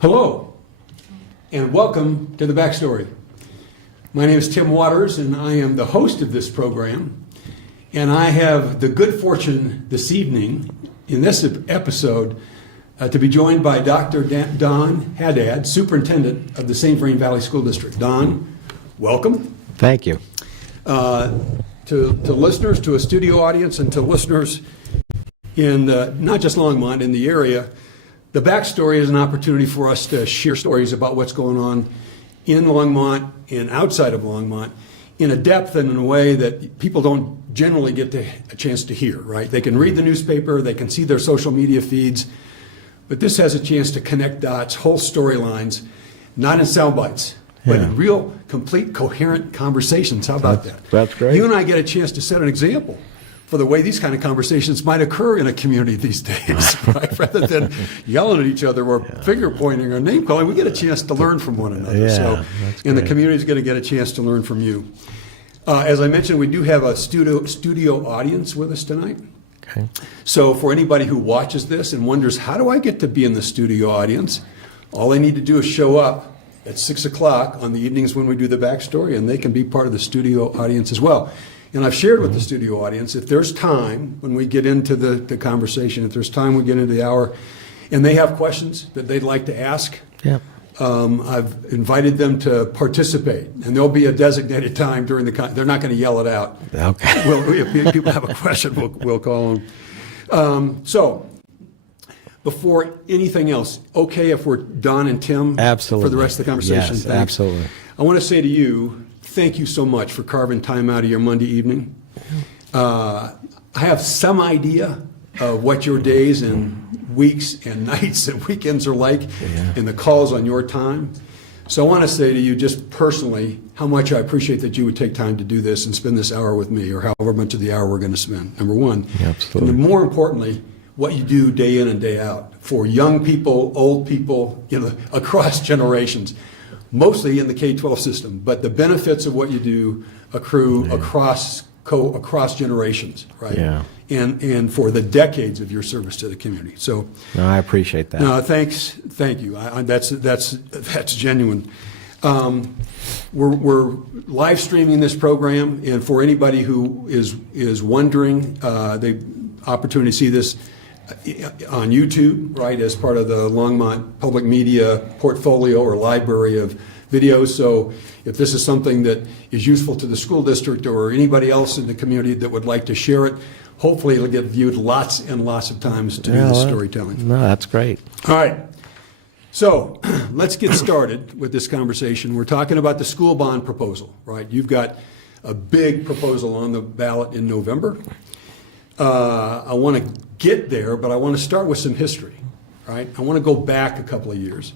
Hello, and welcome to The Backstory. My name is Tim Waters, and I am the host of this program. And I have the good fortune this evening, in this episode, to be joined by Dr. Don Haddad, Superintendent of the St. Vrain Valley School District. Don, welcome. Thank you. To listeners, to a studio audience, and to listeners in not just Longmont, in the area, The Backstory is an opportunity for us to share stories about what's going on in Longmont and outside of Longmont in a depth and in a way that people don't generally get a chance to hear, right? They can read the newspaper, they can see their social media feeds, but this has a chance to connect dots, whole storylines, not in sound bites, but in real, complete, coherent conversations. How about that? That's great. You and I get a chance to set an example for the way these kind of conversations might occur in a community these days, right? Rather than yelling at each other or finger pointing or name calling, we get a chance to learn from one another. Yeah, and the community is going to get a chance to learn from you. As I mentioned, we do have a studio audience with us tonight. Okay. So for anybody who watches this and wonders, how do I get to be in the studio audience? All they need to do is show up at 6 o'clock on the evenings when we do The Backstory, and they can be part of the studio audience as well. And I've shared with the studio audience, if there's time when we get into the conversation, if there's time we get into the hour, and they have questions that they'd like to ask, I've invited them to participate. And there'll be a designated time during they're not going to yell it out. Okay. If people have a question, we'll call them. So, before anything else, okay if we're Don and Tim Absolutely. For the rest of the conversation? Yes, Thanks. absolutely. I want to say to you, thank you so much for carving time out of your Monday evening. I have some idea of what your days and weeks and nights and weekends are like and the calls on your time. So I want to say to you just personally how much I appreciate that you would take time to do this and spend this hour with me, or however much of the hour we're going to spend, number one. Absolutely. And then more importantly, what you do day in and day out for young people, old people, across generations. Mostly in the K-12 system, but the benefits of what you do accrue across generations, right? Yeah. And for the decades of your service to the community. So, No, I appreciate that. no, thank you. That's genuine. We're live streaming this program, and for anybody who is wondering, the opportunity to see this on YouTube, right, as part of the Longmont Public Media portfolio or library of videos. So if this is something that is useful to the school district or anybody else in the community that would like to share it, hopefully it'll get viewed lots and lots of times to do the storytelling. No, that's great. All right. So let's get started with this conversation. We're talking about the school bond proposal, right? You've got a big proposal on the ballot in November. I want to get there, but I want to start with some history, right? I want to go back a couple of years.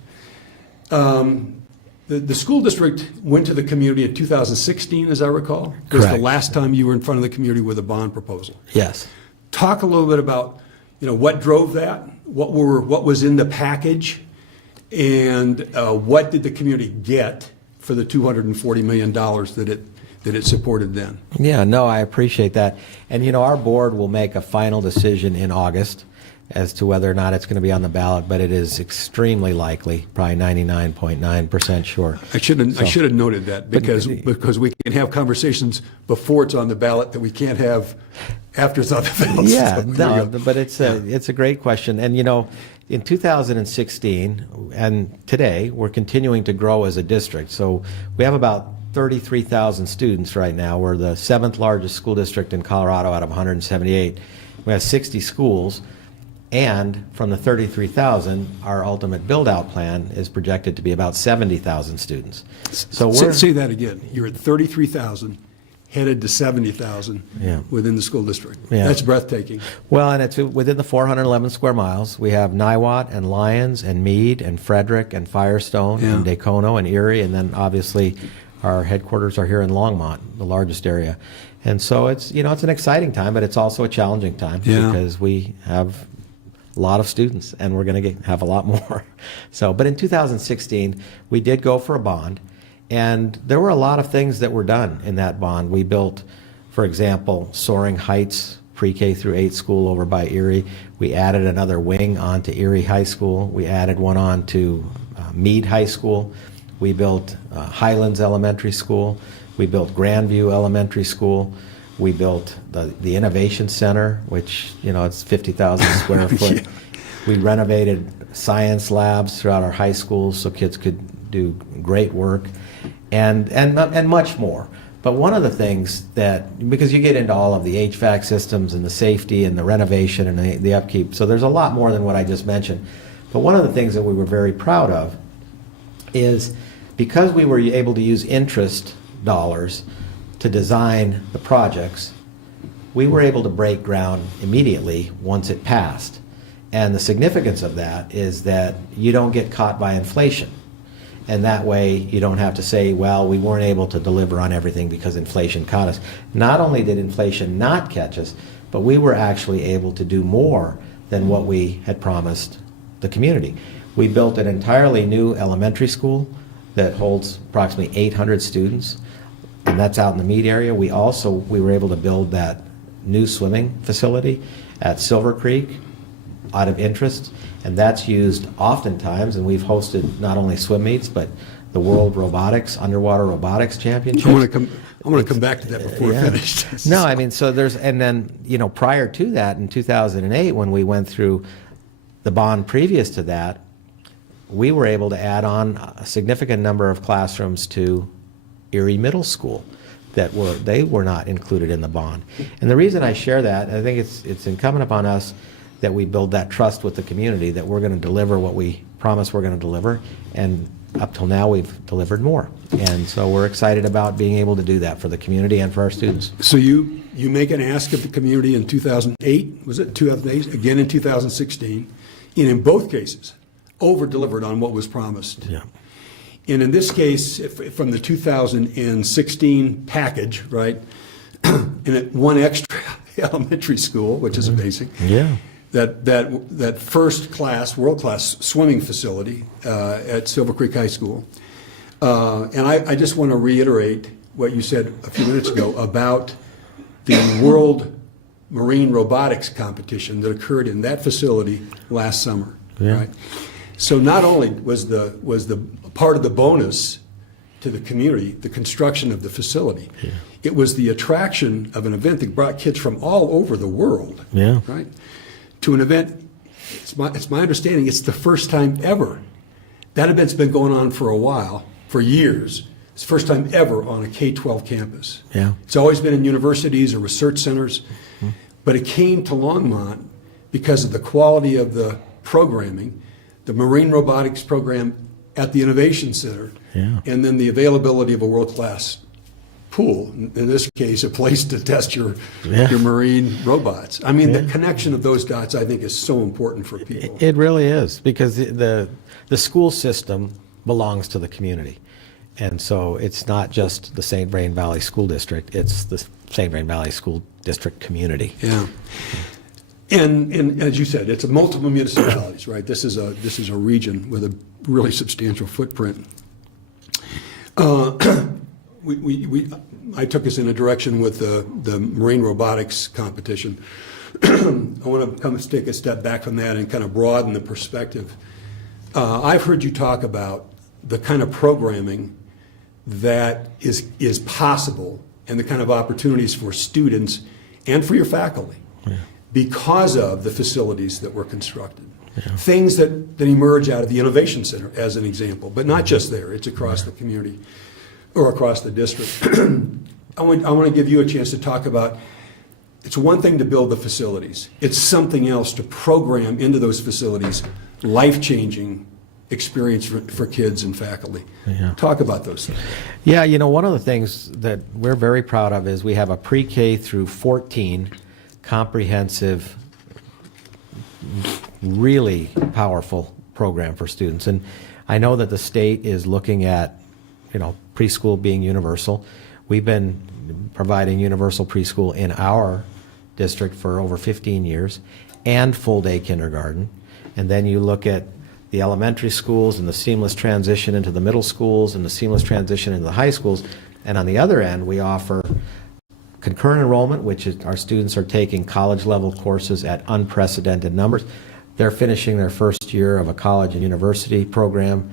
The school district went to the community in 2016, as I recall. It was the last time you were in front of the community with a bond proposal. Yes. Talk a little bit about, what drove that, what was in the package, and what did the community get for the $240 million that it supported then. Yeah, no, I appreciate that. And, our board will make a final decision in August as to whether or not it's going to be on the ballot, but it is extremely likely, probably 99.9% sure. I should have noted that because we can have conversations before it's on the ballot that we can't have after it's on the ballot. Yeah, So no, but it's a great question. And, in 2016 and today, we're continuing to grow as a district. So we have about 33,000 students right now. We're the 7th largest school district in Colorado out of 178. We have 60 schools, and from the 33,000, our ultimate build-out plan is projected to be about 70,000 students. So say that again. You're at 33,000, headed to 70,000 within the school district. Yeah. That's breathtaking. Well, and it's within the 411 square miles. We have Niwot and Lyons and Meade and Frederick and Firestone and Dacono and Erie, and then obviously our headquarters are here in Longmont, the largest area. And so it's an exciting time, but it's also a challenging time because we have a lot of students and we're going to have a lot more. So, but in 2016, we did go for a bond, and there were a lot of things that were done in that bond. We built, for example, Soaring Heights pre-K through 8 school over by Erie. We added another wing onto Erie High School. We added one on to Meade High School. We built Highlands Elementary School. We built Grandview Elementary School. We built the Innovation Center, which, it's 50,000 square foot. Yeah. We renovated science labs throughout our high schools so kids could do great work, and much more. But one of the things that, because you get into all of the HVAC systems and the safety and the renovation and the upkeep, so there's a lot more than what I just mentioned. But one of the things that we were very proud of is because we were able to use interest dollars to design the projects, we were able to break ground immediately once it passed. And the significance of that is that you don't get caught by inflation. And that way you don't have to say, well, we weren't able to deliver on everything because inflation caught us. Not only did inflation not catch us, but we were actually able to do more than what we had promised the community. We built an entirely new elementary school that holds approximately 800 students, and that's out in the Meade area. We were able to build that new swimming facility at Silver Creek out of interest, and that's used oftentimes, and we've hosted not only swim meets, but the World Underwater Robotics Championships. I want to come back to that before we're finished. No, I mean, so there's, and then, prior to that, in 2008, when we went through the bond previous to that, we were able to add on a significant number of classrooms to Erie Middle School that were not included in the bond. And the reason I share that, I think it's incumbent upon us that we build that trust with the community, that we're going to deliver what we promise we're going to deliver, and up till now we've delivered more. And so we're excited about being able to do that for the community and for our students. So you make an ask of the community in 2008, was it 2008? Again in 2016, and in both cases, over-delivered on what was promised. Yeah. And in this case, from the 2016 package, right, and at one extra elementary school, which is amazing. Yeah. That first class, world-class swimming facility at Silver Creek High School. And I just want to reiterate what you said a few minutes ago about the World Marine Robotics Competition that occurred in that facility last summer. Yeah. Right? So not only was the part of the bonus to the community the construction of the facility, it was the attraction of an event that brought kids from all over the world. Yeah. Right? To an event, it's my understanding, it's the first time ever. That event's been going on for a while, for years. It's the first time ever on a K-12 campus. Yeah. It's always been in universities or research centers, but it came to Longmont because of the quality of the programming, the marine robotics program at the Innovation Center, and then the availability of a world-class pool, in this case, a place to test your marine robots. I mean, the connection of those dots, I think, is so important for people. It really is, because the school system belongs to the community. And so it's not just the St. Vrain Valley School District, it's the St. Vrain Valley School District community. Yeah. And as you said, it's multiple municipalities, right? This is a region with a really substantial footprint. I took us in a direction with the marine robotics competition. I want to take a step back from that and kind of broaden the perspective. I've heard you talk about the kind of programming that is possible and the kind of opportunities for students and for your faculty because of the facilities that were constructed. Things that emerge out of the Innovation Center, as an example, but not just there. It's across the community or across the district. I want to give you a chance to talk about, it's one thing to build the facilities. It's something else to program into those facilities life-changing experience for kids and faculty. Talk about those things. Yeah, one of the things that we're very proud of is we have a pre-K through 14 comprehensive, really powerful program for students. And I know that the state is looking at, preschool being universal. We've been providing universal preschool in our district for over 15 years, and full-day kindergarten. And then you look at the elementary schools and the seamless transition into the middle schools and the seamless transition into the high schools. And on the other end, we offer concurrent enrollment, which is our students are taking college-level courses at unprecedented numbers. They're finishing their first year of a college and university program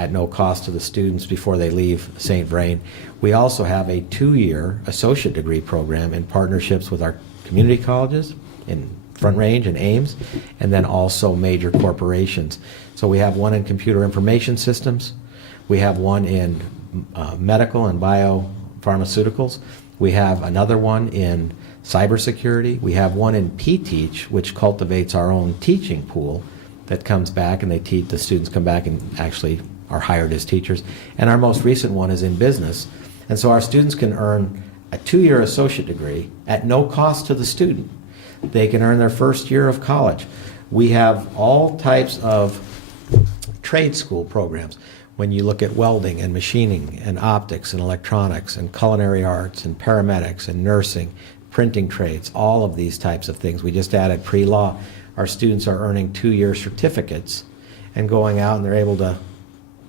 at no cost to the students before they leave St. Vrain. We also have a 2-year associate degree program in partnerships with our community colleges in Front Range and Ames, and then also major corporations. So we have one in computer information systems, we have one in medical and biopharmaceuticals, we have another one in cybersecurity, we have one in P-Teach, which cultivates our own teaching pool that comes back and the students come back and actually are hired as teachers. And our most recent one is in business. And so our students can earn a 2-year associate degree at no cost to the student. They can earn their first year of college. We have all types of trade school programs. When you look at welding and machining and optics and electronics and culinary arts and paramedics and nursing, printing trades, all of these types of things. We just added pre-law. Our students are earning 2-year certificates and going out, and they're able to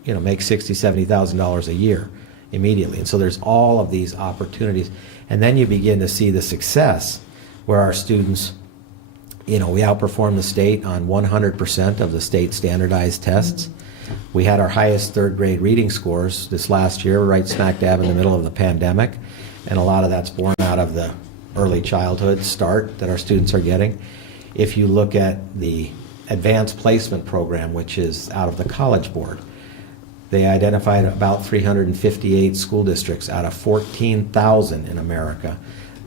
make $60,000, $70,000 a year immediately. And so there's all of these opportunities. And then you begin to see the success where our students, we outperform the state on 100% of the state standardized tests. We had our highest 3rd grade reading scores this last year, right smack dab in the middle of the pandemic. And a lot of that's born out of the early childhood start that our students are getting. If you look at the advanced placement program, which is out of the College Board, they identified about 358 school districts out of 14,000 in America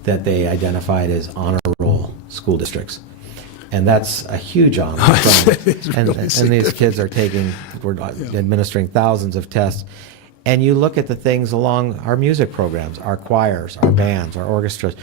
that they identified as honor roll school districts. And that's a huge honor. And these kids are we're administering thousands of tests. And you look at the things along our music programs, our choirs, our bands, our orchestras.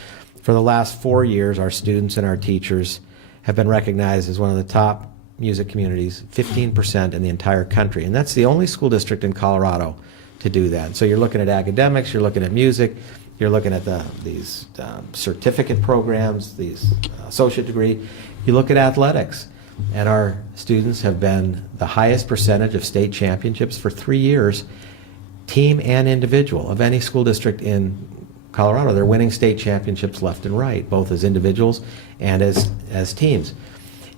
For the last 4 years, our students and our teachers have been recognized as one of the top music communities, 15% in the entire country. And that's the only school district in Colorado to do that. So you're looking at academics, you're looking at music, you're looking at these certificate programs, these associate degree. You look at athletics, and our students have been the highest percentage of state championships for 3 years, team and individual, of any school district in Colorado. They're winning state championships left and right, both as individuals and as teams.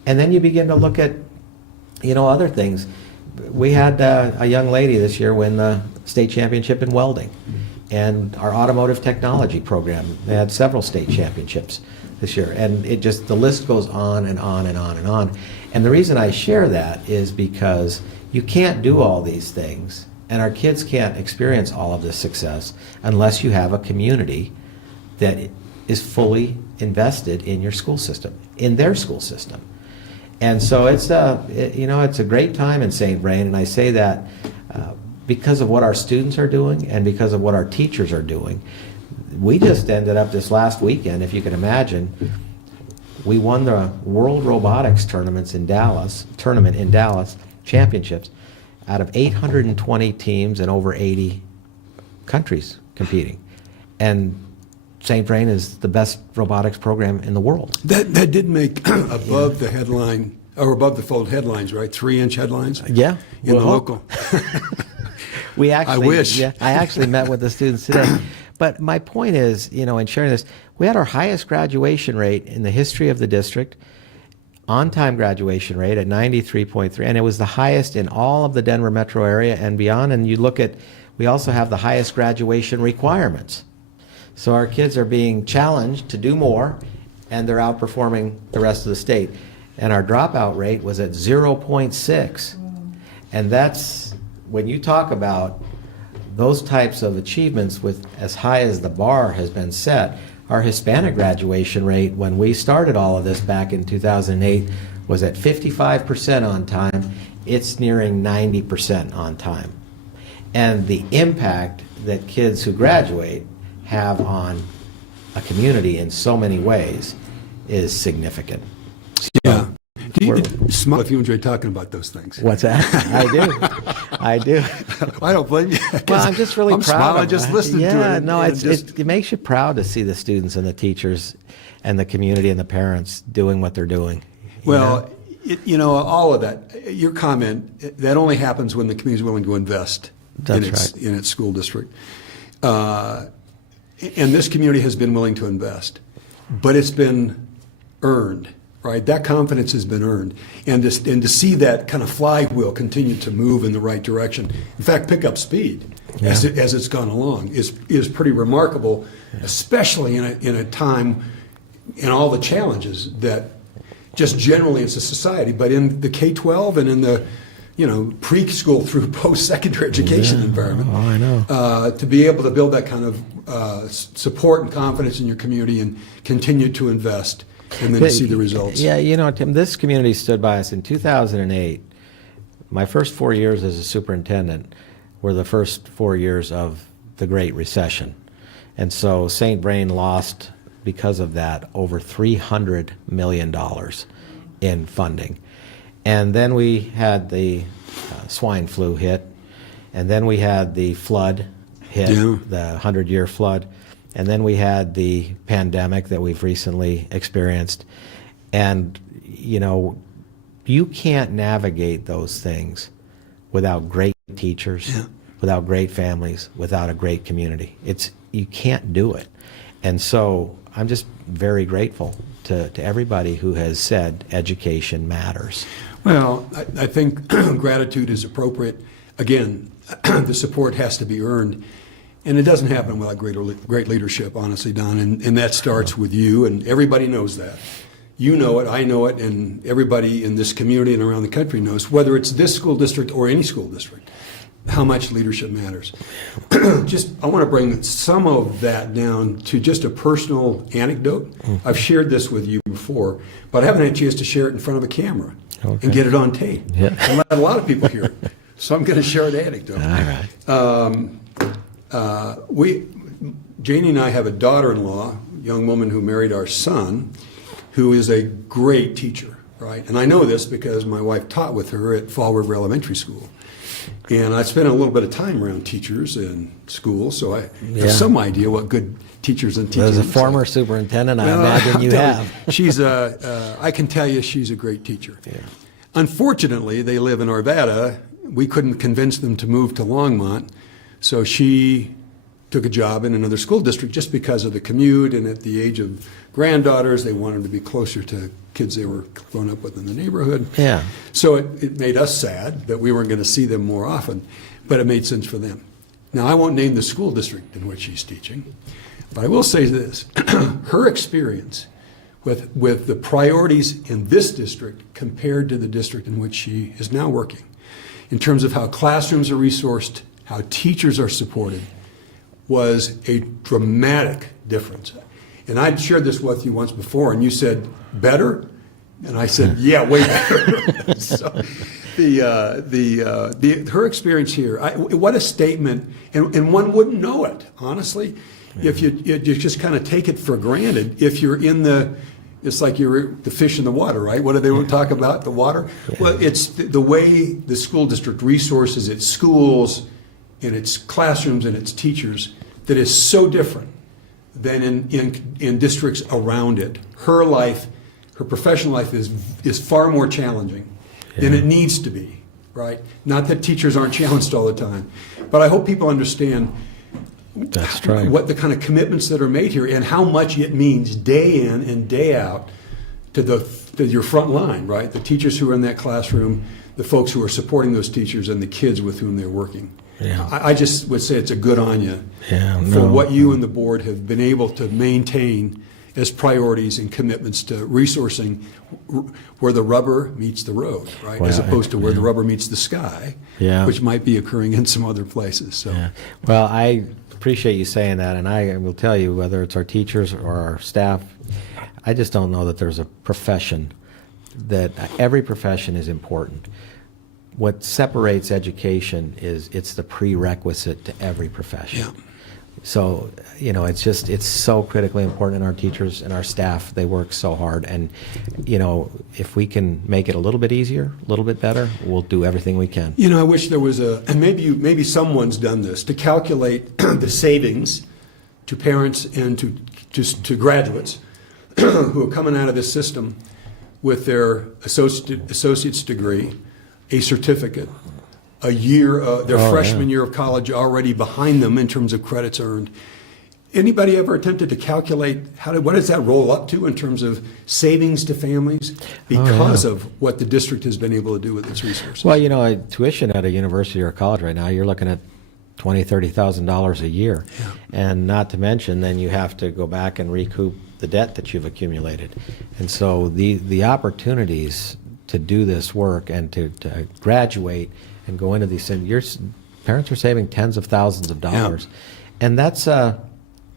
And then you begin to look at, other things. We had a young lady this year win the state championship in welding. And our automotive technology program, they had several state championships this year. And the list goes on and on and on and on. And the reason I share that is because you can't do all these things, and our kids can't experience all of this success unless you have a community that is fully invested in your school system, in their school system. And so it's a great time in St. Vrain, and I say that because of what our students are doing and because of what our teachers are doing. We just ended up this last weekend, if you can imagine, we won the World Robotics Tournament in Dallas, championships, out of 820 teams and over 80 countries competing. And St. Vrain is the best robotics program in the world. That did make above the headline, or above the fold headlines, right? 3-inch headlines? Yeah. In the local. I wish. Yeah, I actually met with the students today. But my point is, in sharing this, we had our highest graduation rate in the history of the district, on-time graduation rate at 93.3, and it was the highest in all of the Denver metro area and beyond. And you look at, we also have the highest graduation requirements. So our kids are being challenged to do more, and they're outperforming the rest of the state. And our dropout rate was at 0.6. And that's, when you talk about those types of achievements with as high as the bar has been set, our Hispanic graduation rate when we started all of this back in 2008 was at 55% on time. It's nearing 90% on time. And the impact that kids who graduate have on a community in so many ways is significant. Yeah. Do you smile if you enjoy talking about those things? What's that? I do. I don't blame you. Well, I'm just really I'm proud. smiling just listening to it. Yeah, no, it makes you proud to see the students and the teachers and the community and the parents doing what they're doing. Well, all of that, your comment, that only happens when the community is willing to invest in its school district. And this community has been willing to invest, but it's been earned right? That confidence has been earned. And to see that kind of flywheel continue to move in the right direction, in fact, pick up speed as it's gone along, is pretty remarkable, especially in a time and all the challenges that just generally as a society, but in the K-12 and in the preschool through post-secondary education environment. Oh, I know. To be able to build that kind of support and confidence in your community and continue to invest and then to see the results. Yeah, Tim, this community stood by us in 2008. My first 4 years as a superintendent were the first 4 years of the Great Recession. And so St. Vrain lost, because of that, over $300 million in funding. And then we had the swine flu hit, and then we had the flood hit, the 100-year flood, and then we had the pandemic that we've recently experienced. And, you can't navigate those things without great teachers, without great families, without a great community. You can't do it. And so I'm just very grateful to everybody who has said education matters. Well, I think gratitude is appropriate. Again, the support has to be earned. And it doesn't happen without great leadership, honestly, Don. And that starts with you, and everybody knows that. You know it, I know it, and everybody in this community and around the country knows, whether it's this school district or any school district, how much leadership matters. I want to bring some of that down to just a personal anecdote. I've shared this with you before, but I haven't had a chance to share it in front of a camera and get it on tape. And let a lot of people hear it. So I'm going to share an anecdote. All right. Janie and I have a daughter-in-law, a young woman who married our son, who is a great teacher, right? And I know this because my wife taught with her at Fall River Elementary School. And I spent a little bit of time around teachers in school, so I have some idea what good teachers and teachers. As a former superintendent, I imagine you have. I can tell you she's a great teacher. Yeah. Unfortunately, they live in Arvada. We couldn't convince them to move to Longmont, so she took a job in another school district just because of the commute, and at the age of granddaughters, they wanted to be closer to kids they were grown up with in the neighborhood. Yeah. So it made us sad that we weren't going to see them more often, but it made sense for them. Now, I won't name the school district in which she's teaching, but I will say this. Her experience with the priorities in this district compared to the district in which she is now working, in terms of how classrooms are resourced, how teachers are supported, was a dramatic difference. And I'd shared this with you once before, and you said, better? And I said, yeah, way better. So her experience here, what a statement, and one wouldn't know it, honestly, if you just kind of take it for granted. If you're it's like you're the fish in the water, right? What do they talk about, the water? Well, it's the way the school district resources its schools and its classrooms and its teachers that is so different than in districts around it. Her life, her professional life is far more challenging than it needs to be, right? Not that teachers aren't challenged all the time, but I hope people understand what the kind of commitments that are made here and how much it means day in and day out to your front line, right? The teachers who are in that classroom, the folks who are supporting those teachers, and the kids with whom they're working. Yeah. I just would say it's a good on you for what you and the board have been able to maintain as priorities and commitments to resourcing where the rubber meets the road, right? As opposed to where the rubber meets the sky, which might be occurring in some other places. So. Yeah. Well, I appreciate you saying that, and I will tell you, whether it's our teachers or our staff, I just don't know that there's a profession that every profession is important. What separates education is it's the prerequisite to every profession. Yeah. So, it's so critically important, and our teachers and our staff, they work so hard. And, if we can make it a little bit easier, a little bit better, we'll do everything we can. I wish there was and maybe someone's done this, to calculate the savings to parents and to graduates who are coming out of this system with their associate's degree, a certificate, a year, their freshman year of college already behind them in terms of credits earned. Anybody ever attempted to calculate what does that roll up to in terms of savings to families because of what the district has been able to do with its resources? Well, tuition at a university or a college right now, you're looking at $20,000, $30,000 a year. Yeah. And not to mention, then you have to go back and recoup the debt that you've accumulated. And so the opportunities to do this work and to graduate and go into these things, your parents are saving tens of thousands of dollars. Yeah. And that's,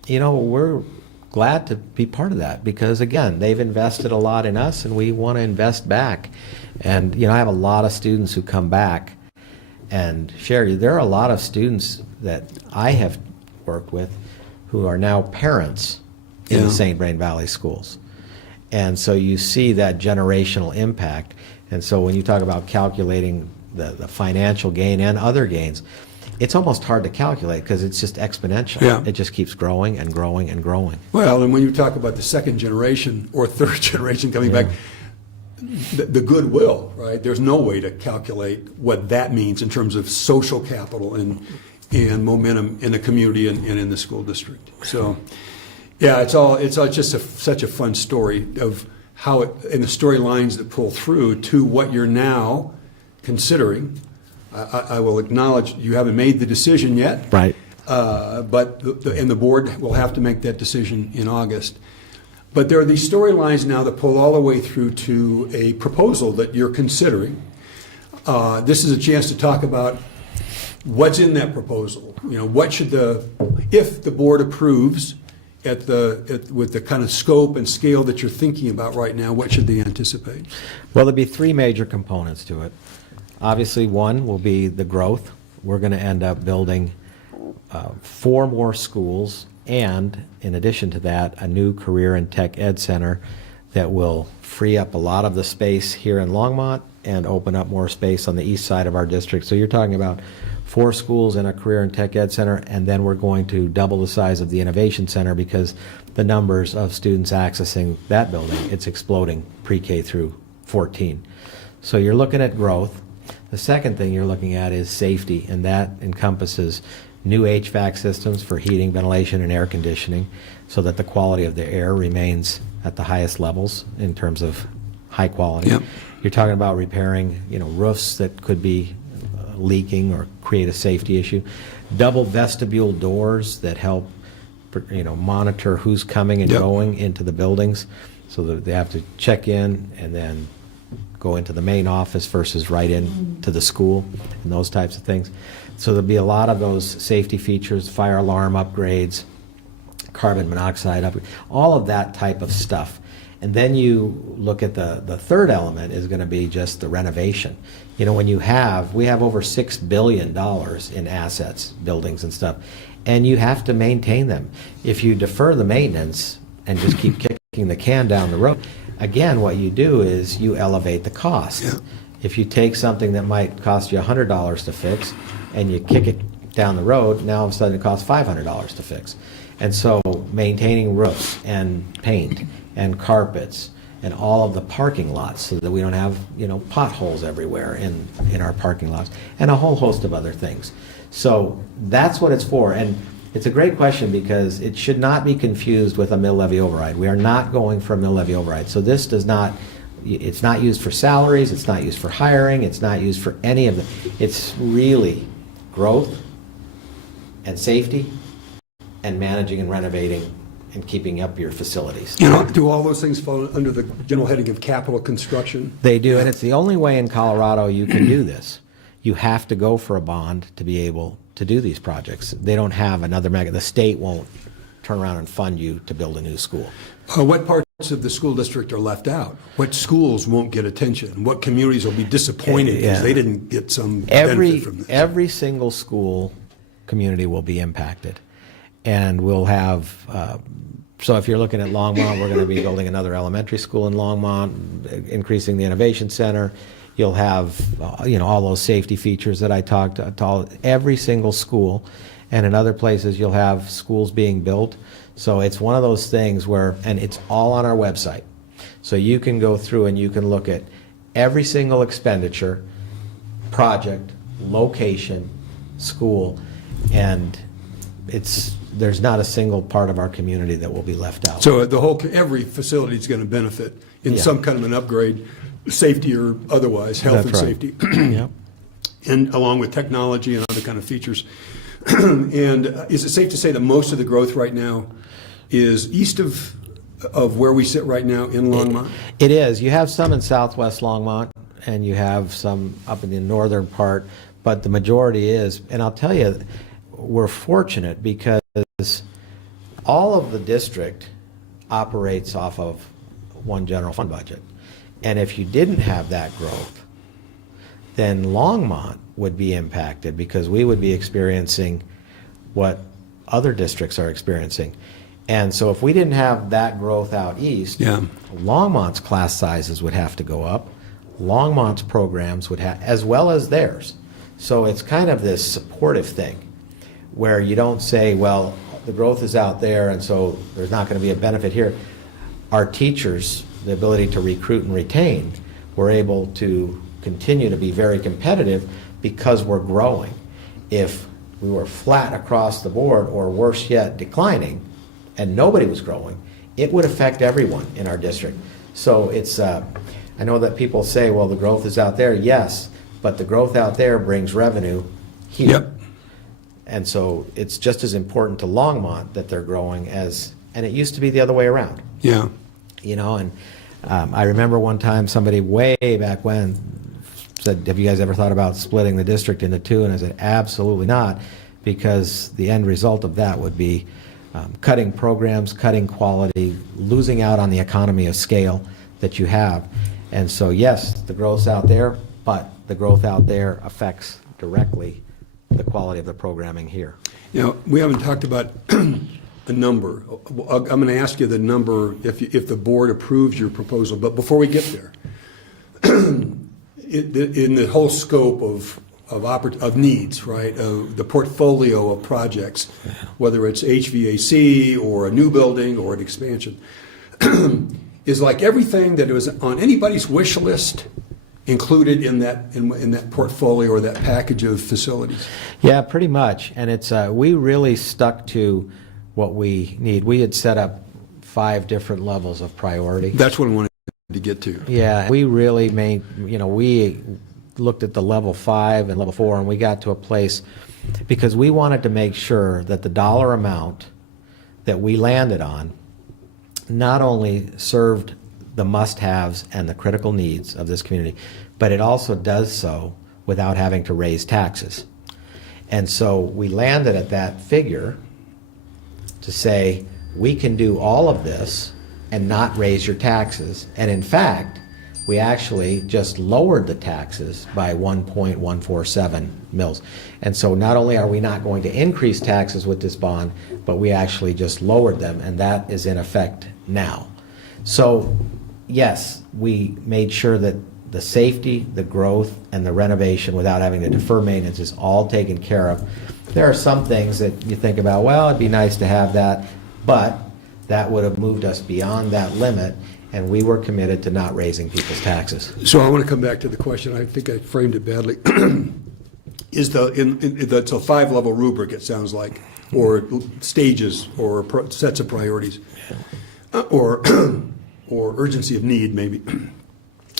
we're glad to be part of that because, again, they've invested a lot in us and we want to invest back. And, I have a lot of students who come back and share. There are a lot of students that I have worked with who are now parents in the St. Vrain Valley schools. And so you see that generational impact. And so when you talk about calculating the financial gain and other gains, it's almost hard to calculate because it's just exponential. Yeah. It just keeps growing and growing and growing. Well, and when you talk about the second generation or third generation coming back, the goodwill, right? There's no way to calculate what that means in terms of social capital and momentum in the community and in the school district. So, yeah, it's just such a fun story of how and the storylines that pull through to what you're now considering. I will acknowledge you haven't made the decision yet, right? But the board will have to make that decision in August. But there are these storylines now that pull all the way through to a proposal that you're considering. This is a chance to talk about what's in that proposal. What should if the board approves with the kind of scope and scale that you're thinking about right now, what should they anticipate? Well, there'll be three major components to it. Obviously, one will be the growth. We're going to end up building 4 more schools, and in addition to that, a new career and tech ed center that will free up a lot of the space here in Longmont and open up more space on the east side of our district. So you're talking about 4 schools and a career and tech ed center, and then we're going to double the size of the innovation center because the numbers of students accessing that building, it's exploding pre-K through 14. So you're looking at growth. The second thing you're looking at is safety, and that encompasses new HVAC systems for heating, ventilation, and air conditioning so that the quality of the air remains at the highest levels in terms of high quality. Yep. You're talking about repairing, roofs that could be leaking or create a safety issue. Double vestibule doors that help, monitor who's coming and going into the buildings so that they have to check in and then go into the main office versus right into the school and those types of things. So there'll be a lot of those safety features, fire alarm upgrades, carbon monoxide upgrades, all of that type of stuff. And then you look at the third element is going to be just the renovation. When we have over $6 billion in assets, buildings and stuff, and you have to maintain them. If you defer the maintenance and just keep kicking the can down the road, again, what you do is you elevate the cost. Yeah. If you take something that might cost you $100 to fix and you kick it down the road, now all of a sudden it costs $500 to fix. And so maintaining roofs and paint and carpets and all of the parking lots so that we don't have, potholes everywhere in our parking lots and a whole host of other things. So that's what it's for. And it's a great question because it should not be confused with a mill levy override. We are not going for a mill levy override. So this it's not used for salaries, it's not used for hiring, it's not used for any of them. It's really growth and safety and managing and renovating and keeping up your facilities. Do all those things fall under the general heading of capital construction? They do, and it's the only way in Colorado you can do this. You have to go for a bond to be able to do these projects. They don't have another the state won't turn around and fund you to build a new school. What parts of the school district are left out? What schools won't get attention? What communities will be disappointed because they didn't get some benefit from this? Every single school community will be impacted. And we'll have, so if you're looking at Longmont, we're going to be building another elementary school in Longmont, increasing the innovation center. You'll have, all those safety features that I talked to every single school. And in other places, you'll have schools being built. So it's one of those things and it's all on our website. So you can go through and you can look at every single expenditure, project, location, school, and there's not a single part of our community that will be left out. So every facility is going to benefit in Yeah. some kind of an upgrade, safety or otherwise, health That's and right. safety, Yep. and along with technology and other kind of features. And is it safe to say that most of the growth right now is east of where we sit right now in Longmont? It is. You have some in southwest Longmont, and you have some up in the northern part, but the majority is. And I'll tell you, we're fortunate because all of the district operates off of one general fund budget. And if you didn't have that growth, then Longmont would be impacted because we would be experiencing what other districts are experiencing. And so if we didn't have that growth out east, Yeah. Longmont's class sizes would have to go up. Longmont's programs would have, as well as theirs. So it's kind of this supportive thing where you don't say, well, the growth is out there and so there's not going to be a benefit here. Our teachers, the ability to recruit and retain, we're able to continue to be very competitive because we're growing. If we were flat across the board, or worse yet, declining, and nobody was growing, it would affect everyone in our district. So it's, I know that people say, well, the growth is out there. Yes, but the growth out there brings revenue here. Yep. And so it's just as important to Longmont that they're growing as, and it used to be the other way around. Yeah. You know, and I remember one time somebody way back when said, have you guys ever thought about splitting the district into two? And I said, absolutely not, because the end result of that would be cutting programs, cutting quality, losing out on the economy of scale that you have. And so, yes, the growth's out there, but the growth out there affects directly the quality of the programming here. You know, we haven't talked about a number. I'm going to ask you the number if the board approves your proposal, but before we get there, in the whole scope of needs, right, of the portfolio of projects, whether it's HVAC or a new building or an expansion, is like everything that was on anybody's wish list included in that portfolio or that package of facilities? Yeah, pretty much. And it's we really stuck to what we need. We had set up 5 different levels of priority. That's what I wanted to get to. Yeah, we really made, we looked at the level 5 and level 4, and we got to a place because we wanted to make sure that the dollar amount that we landed on not only served the must-haves and the critical needs of this community, but it also does so without having to raise taxes. And so we landed at that figure to say, we can do all of this and not raise your taxes. And in fact, we actually just lowered the taxes by 1.147 mils. And so not only are we not going to increase taxes with this bond, but we actually just lowered them, and that is in effect now. So yes, we made sure that the safety, the growth, and the renovation without having to defer maintenance is all taken care of. There are some things that you think about, well, it'd be nice to have that, but that would have moved us beyond that limit, and we were committed to not raising people's taxes. So I want to come back to the question. I think I framed it badly. Is that's a 5-level rubric, it sounds like, or stages, or sets of priorities, or urgency of need, maybe.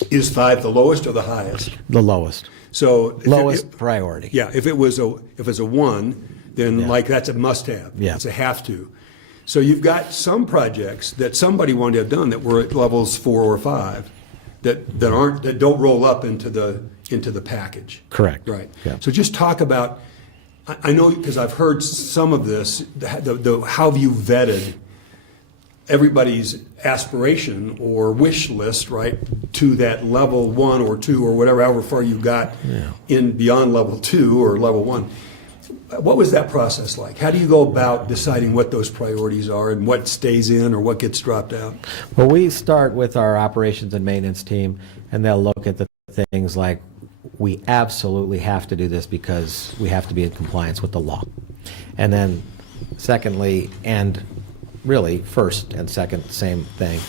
Is 5 the lowest or the highest? The lowest. So Lowest priority. Yeah, if it's a 1, then Yeah. like that's a must-have. Yeah. It's a have-to. So you've got some projects that somebody wanted to have done that were at levels 4 or 5 that don't roll up into the package. Correct. Right. Yeah. So just talk about. I know because I've heard some of this. How have you vetted everybody's aspiration or wish list, right, to that level 1 or 2 or whatever, however far you got in beyond level 2 or level 1. What was that process like? How do you go about deciding what those priorities are and what stays in or what gets dropped out? Well, we start with our operations and maintenance team, and they'll look at the things like, we absolutely have to do this because we have to be in compliance with the law. And then secondly, and really first and second, same thing,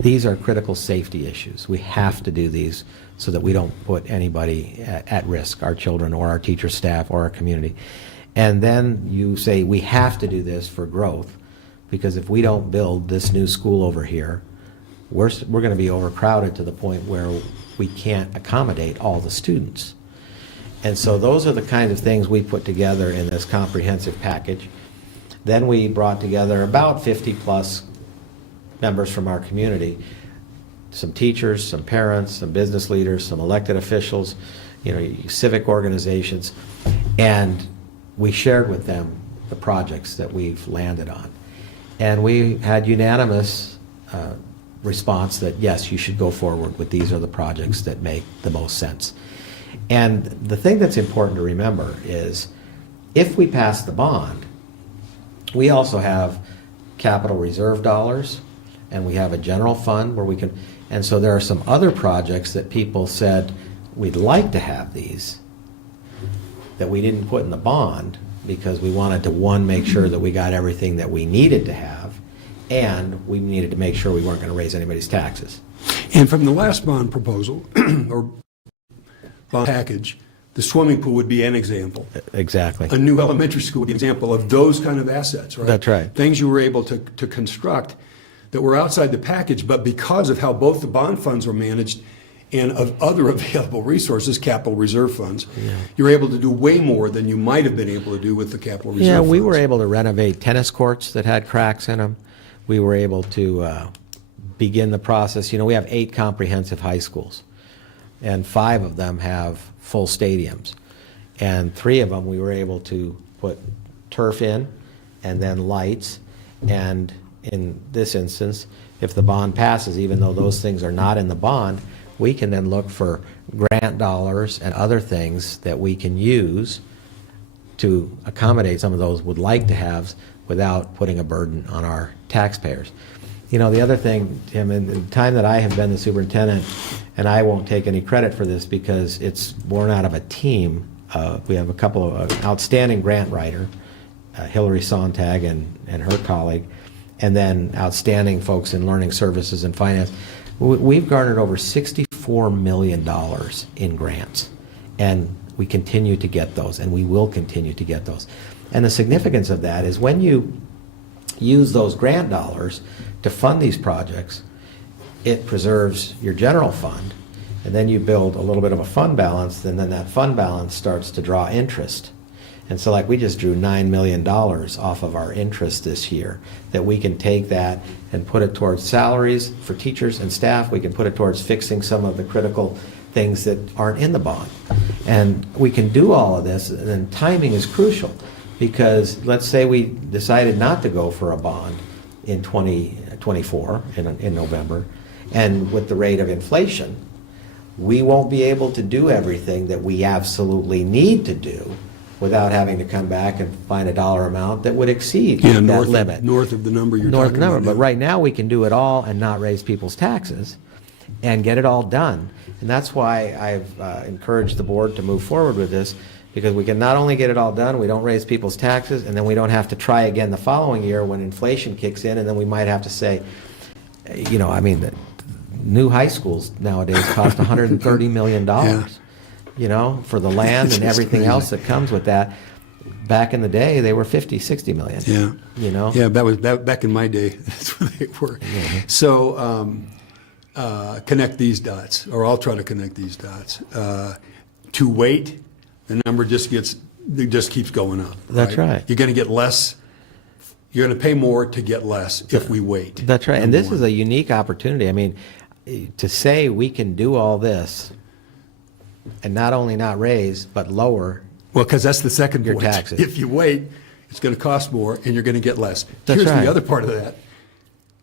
these are critical safety issues. We have to do these so that we don't put anybody at risk, our children or our teacher staff or our community. And then you say, we have to do this for growth, because if we don't build this new school over here, we're going to be overcrowded to the point where we can't accommodate all the students. And so those are the kinds of things we put together in this comprehensive package. Then we brought together about 50 plus members from our community, some teachers, some parents, some business leaders, some elected officials, civic organizations, and we shared with them the projects that we've landed on. And we had unanimous response that, yes, you should go forward with these are the projects that make the most sense. And the thing that's important to remember is, if we pass the bond, we also have capital reserve dollars, and we have a general fund where we can, and so there are some other projects that people said, we'd like to have these, that we didn't put in the bond because we wanted to, one, make sure that we got everything that we needed to have, and we needed to make sure we weren't going to raise anybody's taxes. And from the last bond proposal, or bond package, the swimming pool would be an example. Exactly. A new elementary school would be an example of those kind of assets, right? That's right. Things you were able to construct that were outside the package, but because of how both the bond funds were managed and of other available resources, capital reserve funds, you're able to do way more than you might have been able to do with the capital reserve funds. Yeah, we were able to renovate tennis courts that had cracks in them. We were able to begin the process. We have 8 comprehensive high schools, and 5 of them have full stadiums. And 3 of them we were able to put turf in, and then lights. And in this instance, if the bond passes, even though those things are not in the bond, we can then look for grant dollars and other things that we can use to accommodate some of those would like to have without putting a burden on our taxpayers. The other thing, Tim, in the time that I have been the superintendent, and I won't take any credit for this because it's born out of a team. We have a couple of outstanding grant writer, Hillary Sontag and her colleague, and then outstanding folks in learning services and finance. We've garnered over $64 million in grants, and we continue to get those, and we will continue to get those. And the significance of that is when you use those grant dollars to fund these projects, it preserves your general fund, and then you build a little bit of a fund balance, and then that fund balance starts to draw interest. And so we just drew $9 million off of our interest this year, that we can take that and put it towards salaries for teachers and staff. We can put it towards fixing some of the critical things that aren't in the bond. And we can do all of this, and then timing is crucial, because let's say we decided not to go for a bond in 2024, in November, and with the rate of inflation, we won't be able to do everything that we absolutely need to do without having to come back and find a dollar amount that would exceed that limit. North of the number you're North talking of the number. about. But right now we can do it all and not raise people's taxes and get it all done. And that's why I've encouraged the board to move forward with this, because we can not only get it all done, we don't raise people's taxes, and then we don't have to try again the following year when inflation kicks in, and then we might have to say, the new high schools nowadays cost $130 million. For the land and everything else that comes with that. Back in the day, they were 50, 60 million. Yeah. Yeah, that was back in my day. That's what they were. Mm-hmm. So connect these dots, or I'll try to connect these dots. To wait, the number just keeps going up. That's right. You're going to get less. You're going to pay more to get less if we wait. That's right. And this is a unique opportunity. To say we can do all this and not only not raise, but lower. Well, because that's the second your point. Taxes. If you wait, it's going to cost more, and you're going to get less. That's Here's right. the other part of that.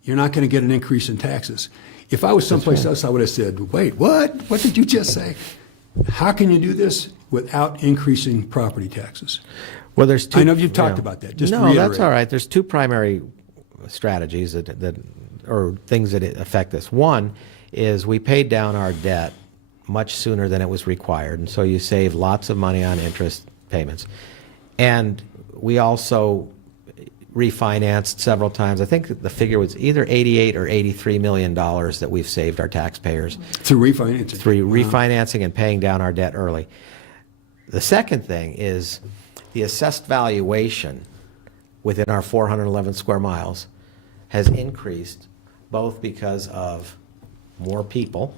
You're not going to get an increase in taxes. If I was someplace else, I would have said, wait, what? What did you just say? How can you do this without increasing property taxes? Well, there's two. I know you've talked about that. Just no, reiterate. that's all right. There's 2 primary strategies that or things that affect this. One is we paid down our debt much sooner than it was required, and so you save lots of money on interest payments. And we also refinanced several times. I think the figure was either $88 or $83 million that we've saved our taxpayers Through refinancing. through refinancing and paying down our debt early. The second thing is the assessed valuation within our 411 square miles has increased both because of more people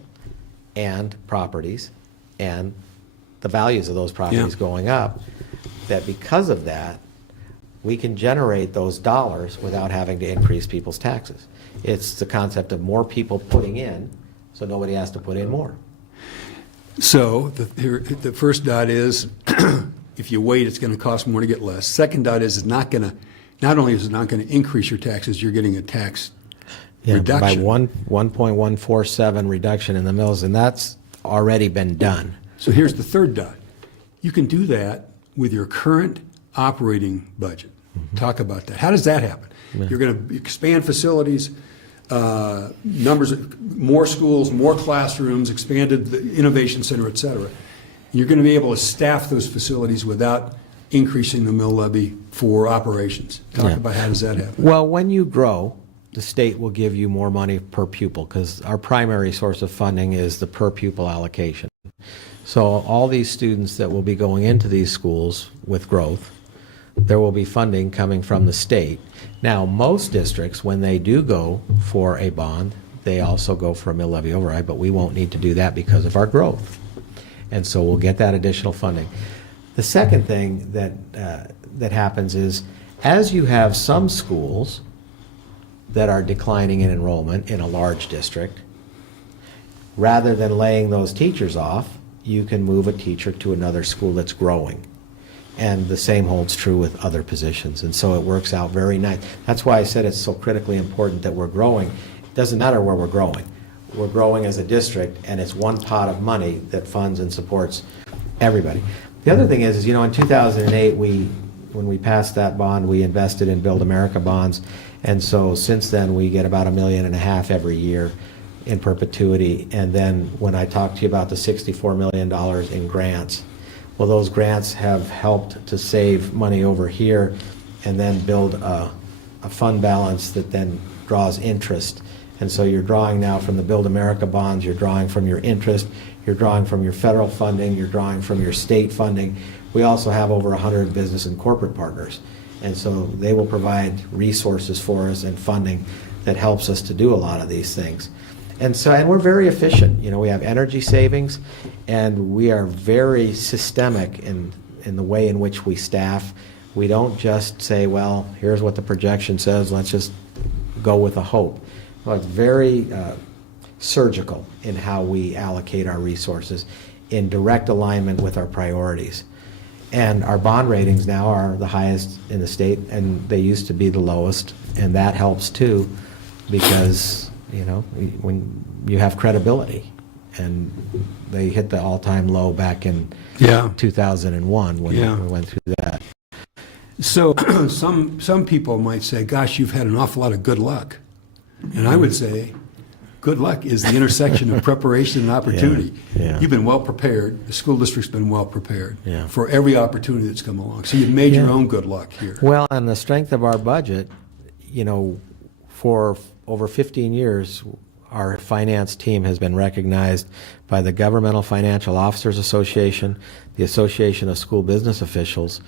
and properties and the values of those properties going up, that because of that, we can generate those dollars without having to increase people's taxes. It's the concept of more people putting in, so nobody has to put in more. So the first dot is, if you wait, it's going to cost more to get less. Second dot is, not only is it not going to increase your taxes, you're getting a tax reduction. By 1.147 reduction in the mills, and that's already been done. So here's the third dot. You can do that with your current operating budget. Talk about that. How does that happen? You're going to expand facilities, more schools, more classrooms, expanded the innovation center, et cetera. You're going to be able to staff those facilities without increasing the mill levy for operations. Talk about how does that happen? Well, when you grow, the state will give you more money per pupil, because our primary source of funding is the per pupil allocation. So all these students that will be going into these schools with growth, there will be funding coming from the state. Now, most districts, when they do go for a bond, they also go for a mill levy override, but we won't need to do that because of our growth. And so we'll get that additional funding. The second thing that happens is, as you have some schools that are declining in enrollment in a large district, rather than laying those teachers off, you can move a teacher to another school that's growing. And the same holds true with other positions. And so it works out very nice. That's why I said it's so critically important that we're growing. It doesn't matter where we're growing. We're growing as a district, and it's one pot of money that funds and supports everybody. The other thing is, in 2008, when we passed that bond, we invested in Build America bonds. And so since then, we get about $1.5 million every year in perpetuity. And then when I talked to you about the $64 million in grants, well, those grants have helped to save money over here and then build a fund balance that then draws interest. And so you're drawing now from the Build America bonds, you're drawing from your interest, you're drawing from your federal funding, you're drawing from your state funding. We also have over 100 business and corporate partners. And so they will provide resources for us and funding that helps us to do a lot of these things. And we're very efficient. We have energy savings, and we are very systemic in the way in which we staff. We don't just say, well, here's what the projection says, let's just go with a hope. Well, it's very surgical in how we allocate our resources in direct alignment with our priorities. And our bond ratings now are the highest in the state, and they used to be the lowest, and that helps too, because when you have credibility, and they hit the all-time low back in 2001 when we went through that. So some people might say, gosh, you've had an awful lot of good luck. And I would say, good luck is the intersection of preparation and opportunity. You've been well prepared. The school district's been well prepared for every opportunity that's come along. So you've made your own good luck here. Well, and the strength of our budget, for over 15 years, our finance team has been recognized by the Governmental Financial Officers Association, the Association of School Business Officials,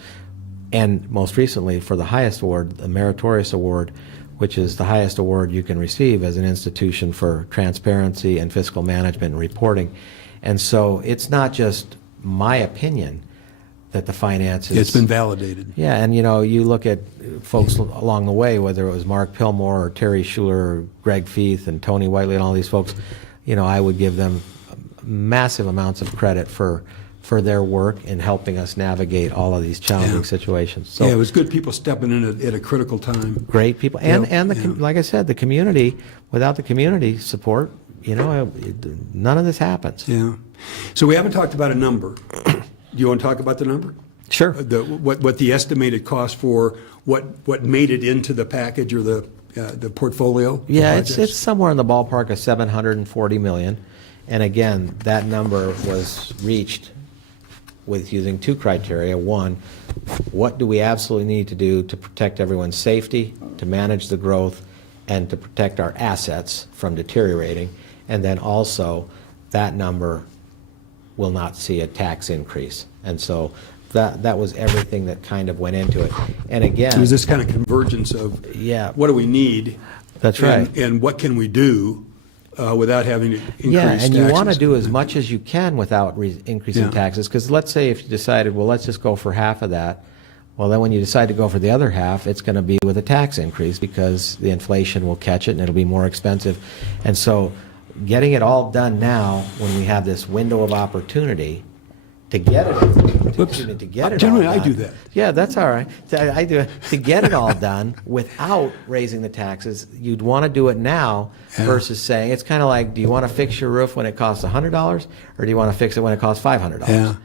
and most recently for the highest award, the Meritorious Award, which is the highest award you can receive as an institution for transparency and fiscal management and reporting. And so it's not just my opinion that the finances... It's been validated. Yeah, and you look at folks along the way, whether it was Mark Pillmore or Terry Schuler or Greg Feith and Tony Whiteley and all these folks, I would give them massive amounts of credit for their work in helping us navigate all of these challenging situations. So, it was good people stepping in at a critical time. Great people. And like I said, the community, without the community support, none of this happens. Yeah. So we haven't talked about a number. Do you want to talk about the number? Sure. What the estimated cost for what made it into the package or the portfolio? Yeah, it's somewhere in the ballpark of $740 million. And again, that number was reached with using two criteria. One, what do we absolutely need to do to protect everyone's safety, to manage the growth, and to protect our assets from deteriorating? And then also, that number will not see a tax increase. And so That was everything that kind of went into it. And It again, was this kind of convergence of yeah, what do we need? that's right. And what can we do without having to increase Yeah, and you want to taxes? do as much as you can without increasing Yeah. taxes. Because let's say if you decided, well, let's just go for half of that. Well, then when you decide to go for the other half, it's going to be with a tax increase because the inflation will catch it and it'll be more expensive. And so getting it all done now, when we have this window of opportunity to get it, Whoops. to get it Generally, all I done. do that. Yeah, that's all right. I do it. To get it all done without raising the taxes, you'd want to do it now Yeah. versus saying, it's kind of like, do you want to fix your roof when it costs $100 or do you want to fix it when it costs $500? Yeah.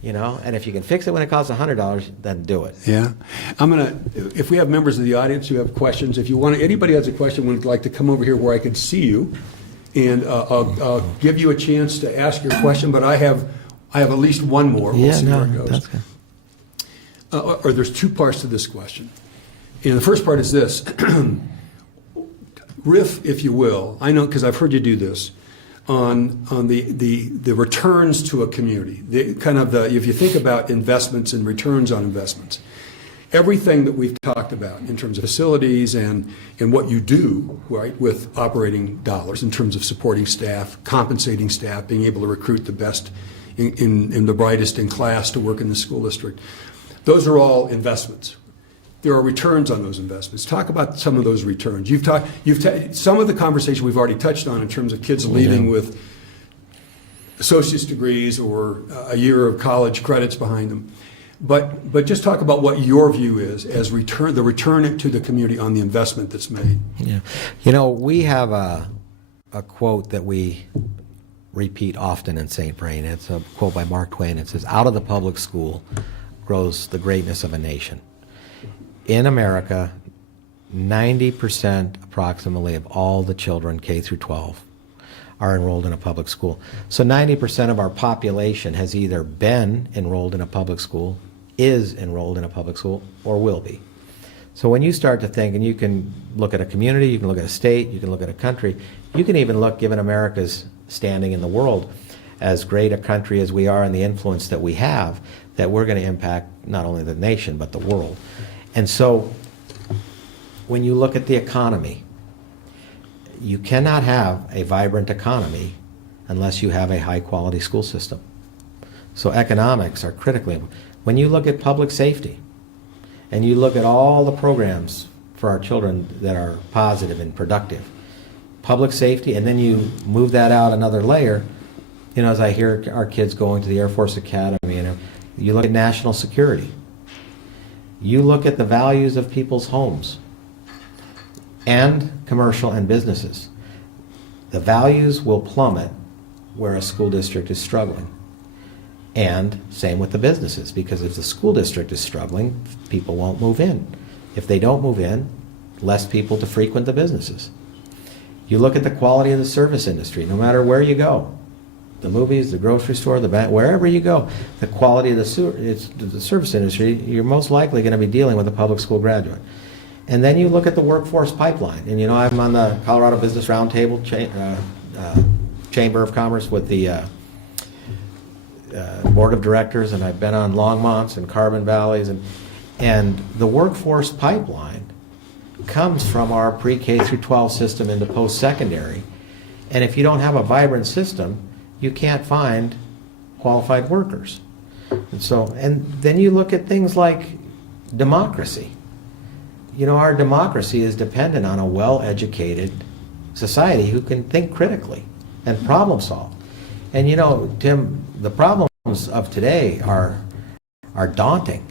You know, and if you can fix it when it costs $100, then do it. Yeah. I'm going to, if we have members of the audience who have questions, if you want to, anybody has a question, would like to come over here where I can see you, and I'll give you a chance to ask your question, but I have at least one more. We'll see where it goes. that's good. Or there's two parts to this question. And the first part is this. Riff, if you will, I know because I've heard you do this, on the returns to a community. If you think about investments and returns on investments, everything that we've talked about in terms of facilities and what you do, right, with operating dollars in terms of supporting staff, compensating staff, being able to recruit the best in the brightest in class to work in the school district. Those are all investments. There are returns on those investments. Talk about some of those returns. Some of the conversation we've already touched on in terms of kids leaving with associate's degrees or a year of college credits behind them. But just talk about what your view is as the return to the community on the investment that's made. Yeah. You know, we have a quote that we repeat often in St. Vrain. It's a quote by Mark Twain. It says, "Out of the public school grows the greatness of a nation." In America, 90% approximately of all the children K through 12 are enrolled in a public school. So 90% of our population has either been enrolled in a public school, is enrolled in a public school, or will be. So when you start to think, and you can look at a community, you can look at a state, you can look at a country, you can even look, given America's standing in the world, as great a country as we are and the influence that we have, that we're going to impact not only the nation but the world. And so when you look at the economy, you cannot have a vibrant economy unless you have a high-quality school system. So economics are critically. When you look at public safety, and you look at all the programs for our children that are positive and productive, public safety, and then you move that out another layer, you know, as I hear our kids going to the Air Force Academy, and you look at national security, you look at the values of people's homes and commercial and businesses. The values will plummet where a school district is struggling. And same with the businesses, because if the school district is struggling, people won't move in. If they don't move in, less people to frequent the businesses. You look at the quality of the service industry, no matter where you go, the movies, the grocery store, the bank, wherever you go, the quality of the service industry, you're most likely going to be dealing with a public school graduate. And then you look at the workforce pipeline. And you know, I'm on the Colorado Business Roundtable Chamber of Commerce with the board of directors, and I've been on Longmonts and Carbon Valleys, and the workforce pipeline comes from our pre-K through 12 system into post-secondary. And if you don't have a vibrant system, you can't find qualified workers. And then you look at things like democracy. You know, our democracy is dependent on a well-educated society who can think critically and problem solve. And you know, Tim, the problems of today are daunting.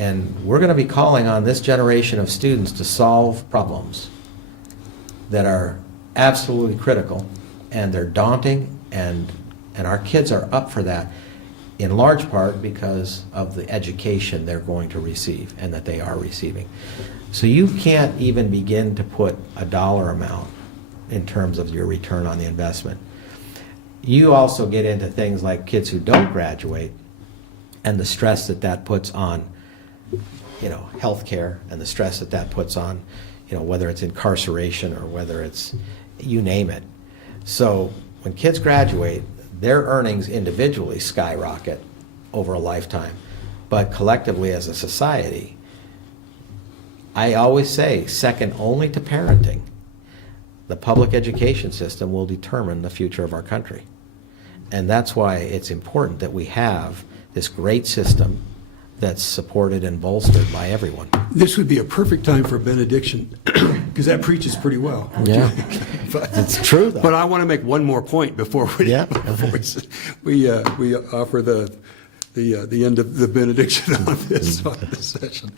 And we're going to be calling on this generation of students to solve problems that are absolutely critical, and they're daunting, and our kids are up for that, in large part because of the education they're going to receive and that they are receiving. So you can't even begin to put a dollar amount in terms of your return on the investment. You also get into things like kids who don't graduate and the stress that that puts on, you know, healthcare, and the stress that that puts on, you know, whether it's incarceration or whether it's, you name it. So when kids graduate, their earnings individually skyrocket over a lifetime. But collectively as a society, I always say, second only to parenting, the public education system will determine the future of our country. And that's why it's important that we have this great system that's supported and bolstered by everyone. This would be a perfect time for benediction, because that preaches pretty well. Yeah, But- it's true though. But I want to make one more point before we Yeah. we offer the end of the benediction on this session.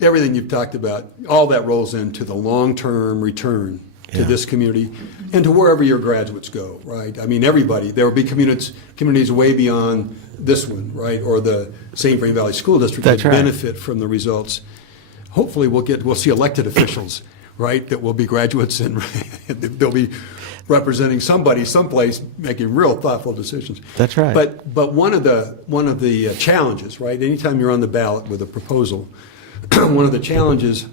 Everything you've talked about, all that rolls into the long-term return to Yeah. this community and to wherever your graduates go, right? I mean, everybody. There will be communities way beyond this one, right? Or the St. Vrain Valley School District That's that right. benefit from the results. Hopefully, we'll see elected officials, right? That will be graduates and they'll be representing somebody, someplace, making real thoughtful decisions. That's right. But one of the challenges, right? Anytime you're on the ballot with a proposal, one of the challenges,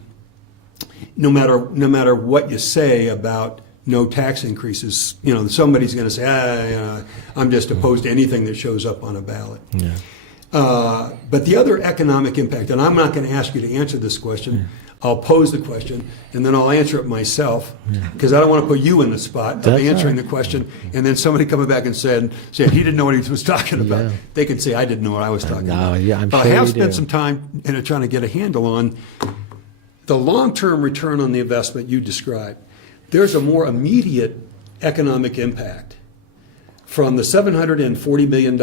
no matter what you say about no tax increases, somebody's going to say, I'm just opposed to anything that shows up on a ballot. Yeah. But the other economic impact, and I'm not going to ask you to answer this question, I'll pose the question, and then I'll answer it myself, because I don't want to put you in the spot of That's answering right. the question, and then somebody coming back and saying he didn't know what he was talking about. Yeah. They could say, I didn't know what I was talking No, about. yeah, I'm but sure I have you spent do. some time trying to get a handle on the long-term return on the investment you described. There's a more immediate economic impact from the $740 million,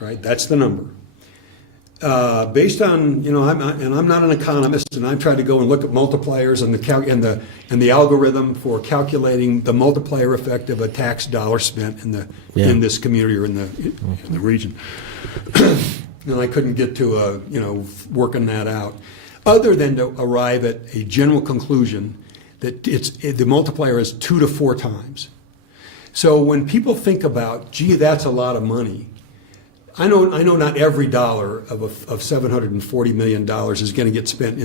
right? That's the number. Based on, I'm not an economist, and I've tried to go and look at multipliers and the algorithm for calculating the multiplier effect of a tax dollar spent in this community or in the region. And I couldn't get to working that out, other than to arrive at a general conclusion that the multiplier is 2 to 4 times. So when people think about, gee, that's a lot of money, I know not every dollar of $740 million is going to get spent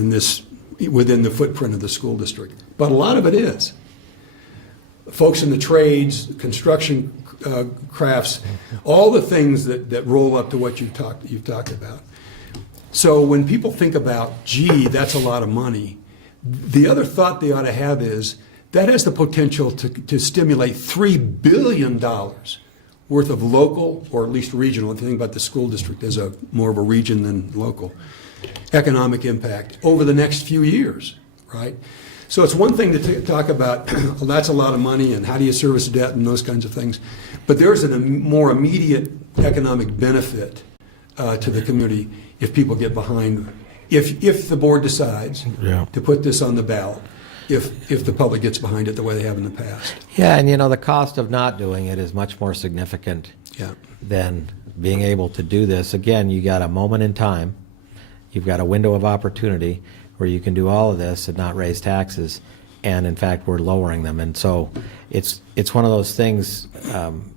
within the footprint of the school district, but a lot of it is. Folks in the trades, construction crafts, all the things that roll up to what you've talked about. So when people think about, gee, that's a lot of money, the other thought they ought to have is that has the potential to stimulate $3 billion worth of local, or at least regional, if you think about the school district as more of a region than local, economic impact over the next few years, right? So it's one thing to talk about, well, that's a lot of money, and how do you service debt and those kinds of things. But there's a more immediate economic benefit to the community if people get behind, if the board decides to put this on the ballot, if the public gets behind it the way they have in the past. Yeah, and the cost of not doing it is much more significant than being able to do this. Again, you got a moment in time, you've got a window of opportunity where you can do all of this and not raise taxes, and in fact we're lowering them. And so it's one of those things, and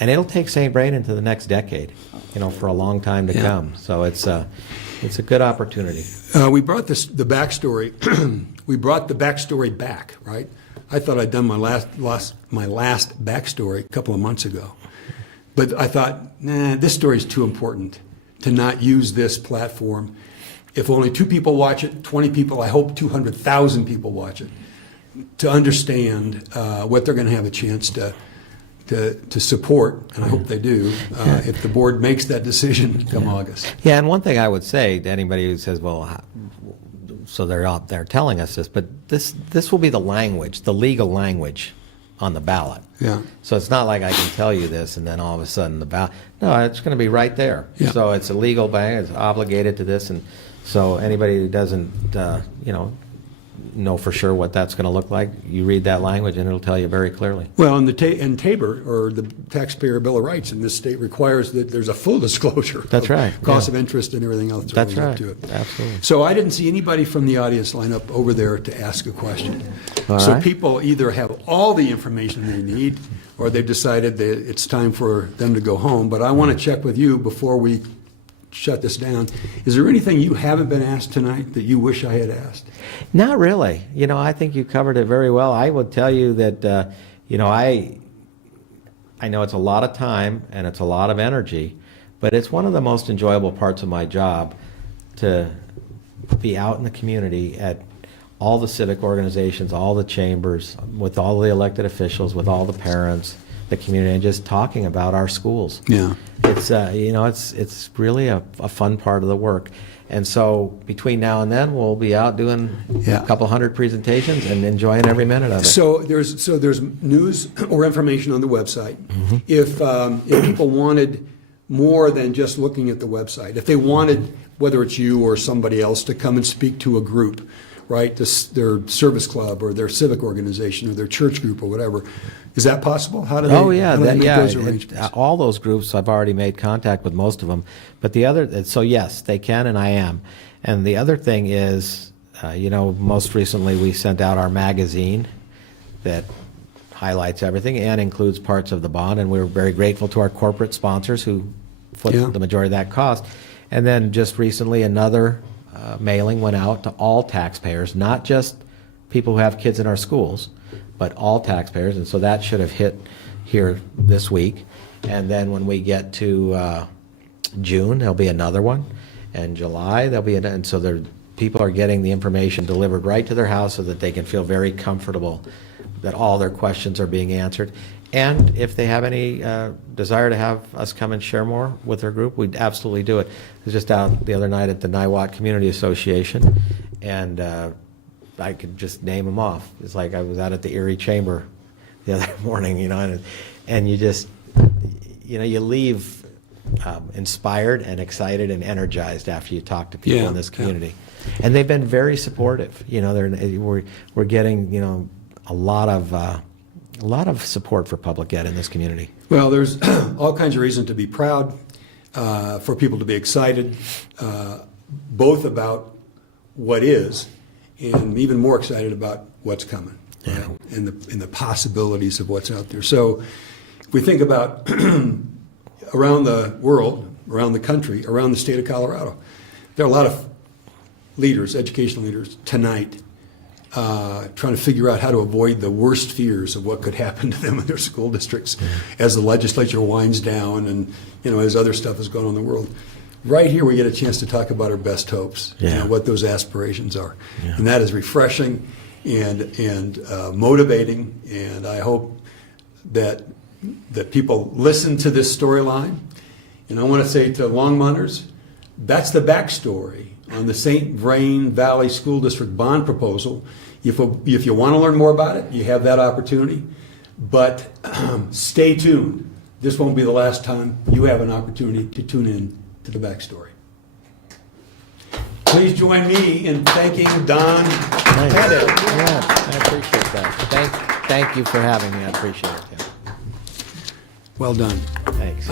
it'll take St. Vrain into the next decade, for a long time to come. So it's a good opportunity. We brought the backstory. We brought the backstory back, right? I thought I'd done my last backstory a couple of months ago, but I thought, this story is too important to not use this platform. If only 2 people watch it, 20 people, I hope 200,000 people watch it, to understand what they're going to have a chance to support, and I hope they do, if the board makes that decision come August. Yeah, and one thing I would say to anybody who says, well, so they're out there telling us this, but this will be the language, the legal language on the ballot. Yeah. So it's not like I can tell you this and then all of a sudden the ballot, no, it's going to be right there. Yeah. So it's a legal bank, it's obligated to this, and so anybody who doesn't, know for sure what that's going to look like, you read that language and it'll tell you very clearly. Well, and TABOR, or the Taxpayer Bill of Rights in this state, requires that there's a full disclosure. That's of right, cost yeah. of interest and everything else that That's goes up right, to it. absolutely. So I didn't see anybody from the audience line up over there to ask a question. All So right. people either have all the information they need, or they've decided that it's time for them to go home. But I want to check with you before we shut this down. Is there anything you haven't been asked tonight that you wish I had asked? Not really. I think you covered it very well. I would tell you that, I know it's a lot of time and it's a lot of energy, but it's one of the most enjoyable parts of my job to be out in the community at all the civic organizations, all the chambers, with all the elected officials, with all the parents, the community, and just talking about our schools. Yeah. It's it's really a fun part of the work. And so between now and then, we'll be out doing Yeah. a couple hundred presentations and enjoying every minute of it. So there's news or information on the website. If people wanted more than just looking at the website, if they wanted, whether it's you or somebody else, to come and speak to a group, right, their service club or their civic organization or their church group or whatever, is that possible? How do they? Oh yeah, how do they make those and, arrangements? all those groups, I've already made contact with most of them. But so yes, they can, and I am. And the other thing is, most recently we sent out our magazine that highlights everything and includes parts of the bond, and we're very grateful to our corporate sponsors who foot Yeah. the majority of that cost. And then just recently, another mailing went out to all taxpayers, not just people who have kids in our schools, but all taxpayers. And so that should have hit here this week. And then when we get to June, there'll be another one. And July, there'll be another. And so people are getting the information delivered right to their house so that they can feel very comfortable that all their questions are being answered. And if they have any desire to have us come and share more with their group, we'd absolutely do it. I was just out the other night at the Niwot Community Association, and I could just name them off. It's like I was out at the Erie Chamber the other morning, and you just, you leave inspired and excited and energized after you talk to people Yeah, in this yeah. community. And they've been very supportive. We're getting, a lot of support for public ed in this community. Well, there's all kinds of reason to be proud, for people to be excited, both about what is and even more excited about what's coming, Yeah. right? and the possibilities of what's out there. So if we think about around the world, around the country, around the state of Colorado, there are a lot of leaders, educational leaders, tonight trying to figure out how to avoid the worst fears of what could happen to them in their school districts as the legislature winds down and as other stuff is going on in the world. Right here we get a chance to talk about our best hopes, Yeah. what those aspirations are. Yeah. And that is refreshing and motivating, and I hope that people listen to this storyline. And I want to say to Longmonters, that's the backstory on the St. Vrain Valley School District bond proposal. If you want to learn more about it, you have that opportunity. But stay tuned. This won't be the last time you have an opportunity to tune in to the backstory. Please join me in thanking Don Haddad. Yeah, I appreciate that. Thank you for having me. I appreciate it. Yeah. Well done. Thanks.